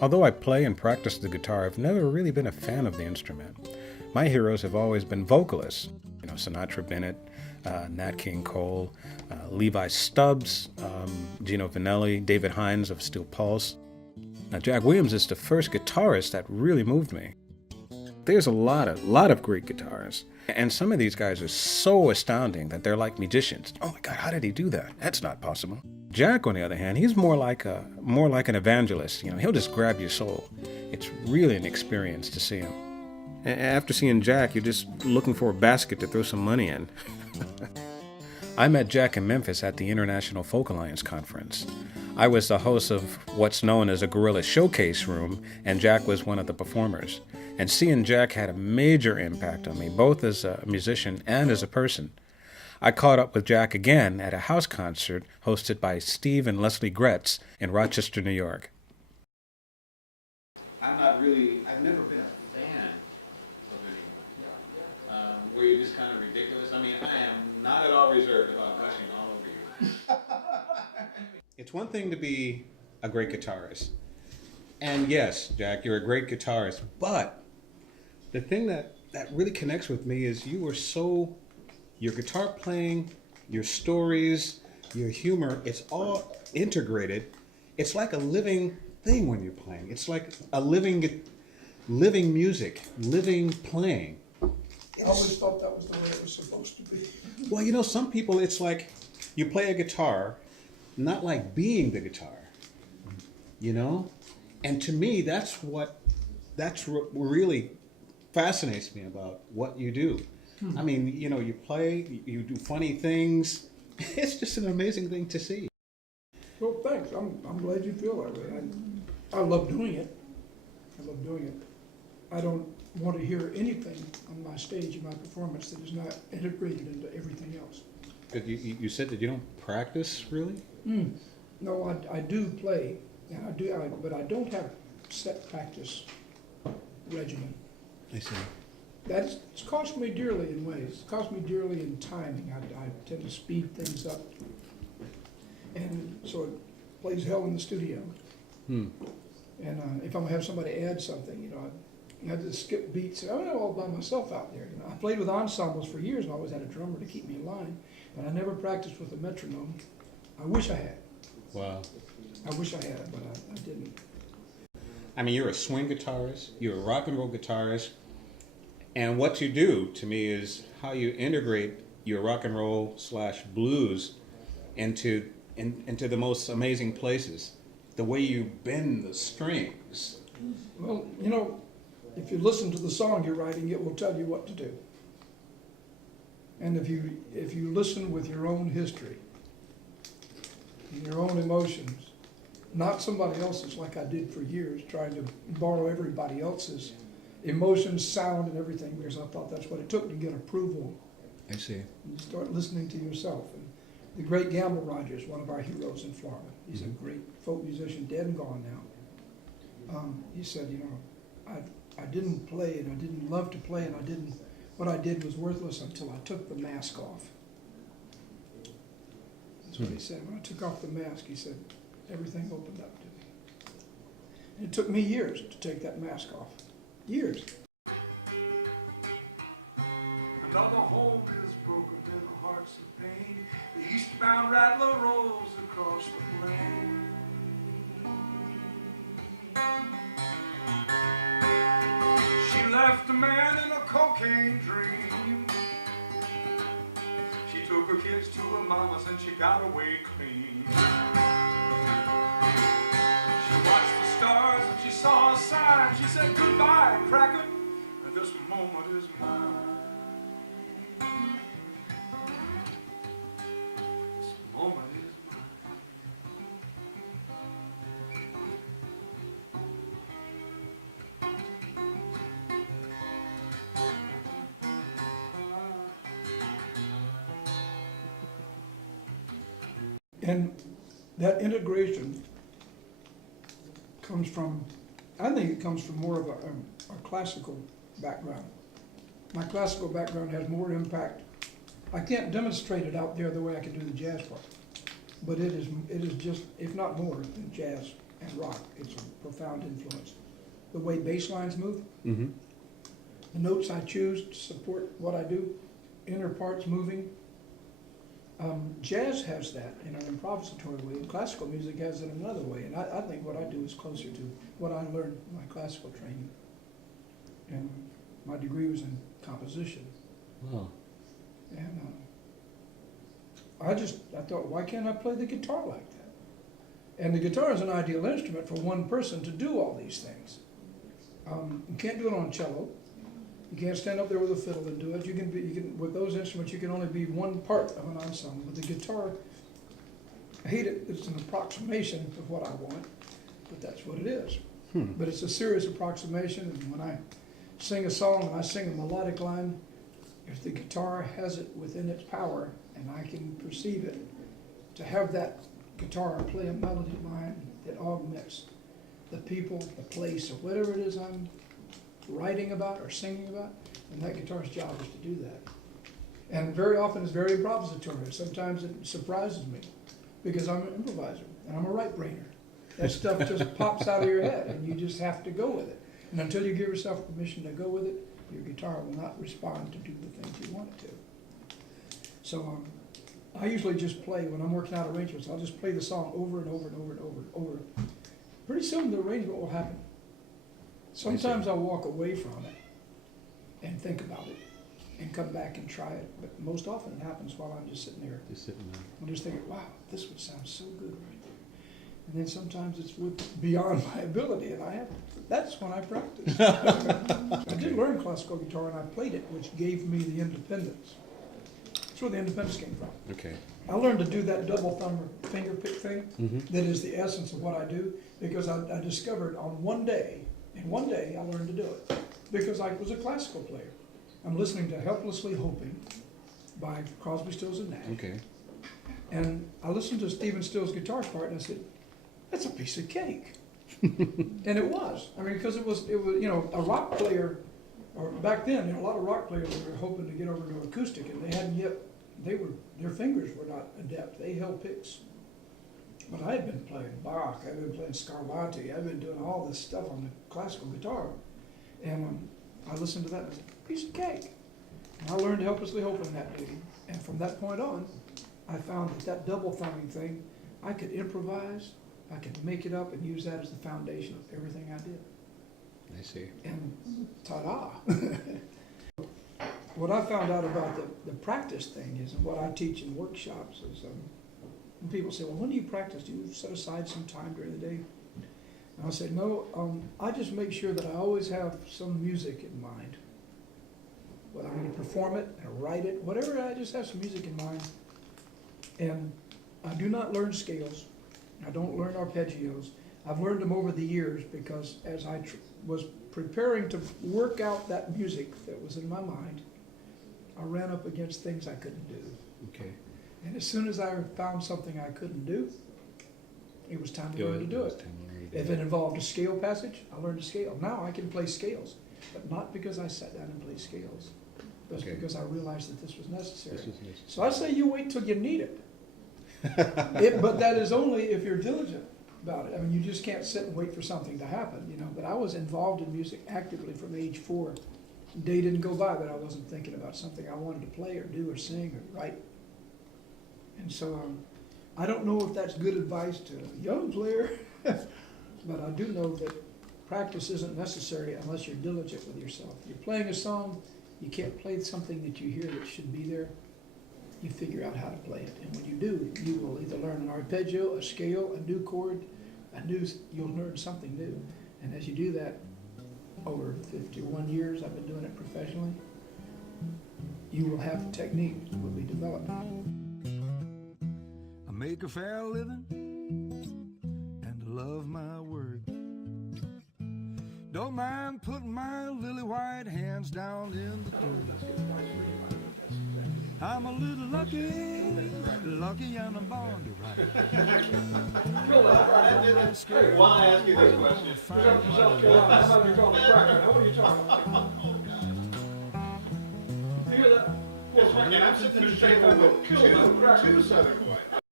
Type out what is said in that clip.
Although I play and practice the guitar, I've never really been a fan of the instrument. My heroes have always been vocalists. Sinatra Bennett, Nat King Cole, Levi Stubbs, Gino Vanelli, David Hines of Steel Pulse. Now, Jack Williams is the first guitarist that really moved me. There's a lot of great guitarists, and some of these guys are so astounding that they're like magicians. Oh my God, how did he do that? That's not possible. Jack, on the other hand, he's more like an evangelist. He'll just grab your soul. It's really an experience to see him. After seeing Jack, you're just looking for a basket to throw some money in. I met Jack in Memphis at the International Folk Alliance Conference. I was the host of what's known as a Guerrilla Showcase Room, and Jack was one of the performers. And seeing Jack had a major impact on me, both as a musician and as a person. I caught up with Jack again at a house concert hosted by Steve and Leslie Gretz in Rochester, New York. I've never been a fan of anyone. Were you just kind of ridiculous? I mean, I am not at all reserved about gushing all over you. It's one thing to be a great guitarist. And yes, Jack, you're a great guitarist, but the thing that really connects with me is your guitar playing, your stories, your humor, it's all integrated. It's like a living thing when you're playing. It's like a living music, living playing. I always thought that was the way it was supposed to be. Well, some people, it's like you play a guitar, not like being the guitar, And to me, that's what really fascinates me about what you do. I mean, you play, you do funny things. It's just an amazing thing to see. Well, thanks. I'm glad you feel that way. I love doing it. I don't want to hear anything on my stage in my performance that is not integrated into everything else. But you said that you don't practice, really? No, I do play, and but I don't have set practice regimen. I see. It's cost me dearly in ways. It's cost me dearly in timing. I tend to speed things up, and so it plays hell in the studio. And if I'm gonna have somebody add something, I have to skip beats. I'm all by myself out there. I played with ensembles for years, and I always had a drummer to keep me in line. But I never practiced with a metronome. I wish I had. Wow. I wish I had, but I didn't. I mean, you're a swing guitarist. You're a rock and roll guitarist. And what you do, to me, is how you integrate your rock and roll / blues into the most amazing places. The way you bend the strings. Well, if you listen to the song you're writing, it will tell you what to do. And if you listen with your own history, and your own emotions, not somebody else's like I did for years, trying to borrow everybody else's emotions, sound, and everything, because I thought that's what it took to get approval. I see. You start listening to yourself. And the great Gamble Rogers, one of our heroes in Florida, he's a great folk musician, dead and gone now. He said, I didn't play, and I didn't love to play, and what I did was worthless until I took the mask off. That's what he said. When I took off the mask, he said, everything opened up to me. And it took me years to take that mask off. Years. Another home is broken in the hearts of pain. The eastbound rattler rolls across the plain. She left a man in a cocaine dream. She took her kids to her mama's and she got away clean. She watched the stars and she saw a sign. She said, goodbye, cracker, and this moment is mine. This moment is And that integration comes from, I think it comes from more of a classical background. My classical background has more impact. I can't demonstrate it out there the way I can do the jazz part, but it is just, if not more, than jazz and rock. It's a profound influence. The way bass lines move, Mm-hmm. the notes I choose to support what I do, inner parts moving. Jazz has that in an improvisatory way, and classical music has it another way. And I think what I do is closer to what I learned in my classical training. And my degree was in composition. Wow. And I thought, why can't I play the guitar like that? And the guitar is an ideal instrument for one person to do all these things. You can't do it on cello. You can't stand up there with a fiddle and do it. You can with those instruments, you can only be one part of an ensemble. With the guitar, I hate it. It's an approximation of what I want, but that's what it is. But it's a serious approximation. And when I sing a song and I sing a melodic line, if the guitar has it within its power and I can perceive it, to have that guitar play a melody line that augments the people, the place, or whatever it is I'm writing about or singing about, and that guitar's job is to do that. And very often it's very improvisatory. Sometimes it surprises me because I'm an improviser and I'm a right-brainer. That stuff just pops out of your head and you just have to go with it. And until you give yourself permission to go with it, your guitar will not respond to do the things you want it to. So I usually just play, when I'm working out arrangements, I'll just play the song over and over and over and over and over. Pretty soon the arrangement will happen. Sometimes I'll walk away from it and think about it and come back and try it. But most often it happens while I'm just sitting there. Just sitting there. I'm just thinking, wow, this would sound so good right there. And then sometimes it's beyond my ability, and that's when I practice. I did learn classical guitar and I played it, which gave me the independence. That's where the independence came from. Okay. I learned to do that double thumb finger pick thing. Mm-hmm. That is the essence of what I do, because I discovered on one day, in one day I learned to do it, because I was a classical player. I'm listening to Helplessly Hoping by Crosby, Stills and Nash. Okay. And I listened to Stephen Still's guitar part and I said, that's a piece of cake. And it was. I mean, because it was, a rock player, or back then, a lot of rock players were hoping to get over to acoustic, and they hadn't yet, their fingers were not adept. They held picks. But I had been playing Bach, I'd been playing Scarlatti, I'd been doing all this stuff on the classical guitar. And I listened to that and I said, piece of cake. And I learned Helplessly Hoping that day. And from that point on, I found that double thumbing thing, I could improvise, I could make it up and use that as the foundation of everything I did. I see. And ta-da! What I found out about the practice thing is, and what I teach in workshops is, when people say, well, when do you practice? Do you set aside some time during the day? And I'll say, no, I just make sure that I always have some music in mind. Whether I'm going to perform it, or write it, whatever, I just have some music in mind. And I do not learn scales. I don't learn arpeggios. I've learned them over the years because as I was preparing to work out that music that was in my mind, I ran up against things I couldn't do. Okay. And as soon as I found something I couldn't do, it was time to learn to do it. If it involved a scale passage, I learned a scale. Now I can play scales, but not because I sat down and played scales, but Okay. because I realized that this was necessary. This is necessary. So I say you wait till you need it. But that is only if you're diligent about it. I mean, you just can't sit and wait for something to happen, But I was involved in music actively from age 4. Day didn't go by that I wasn't thinking about something I wanted to play or do or sing or write. And so I don't know if that's good advice to a young player, but I do know that practice isn't necessary unless you're diligent with yourself. You're playing a song, you can't play something that you hear that should be there. You figure out how to play it. And when you do, you will either learn an arpeggio, a scale, a new chord, you'll learn something new. And as you do that, over 51 years I've been doing it professionally, you will have a technique that will be developed. I make a fair living and love my work. Don't mind putting my lily white hands down in the dirt. I'm a little lucky and I'm born to ride. I want to ask you this question. And I'm sitting there straight up with two Southern boys.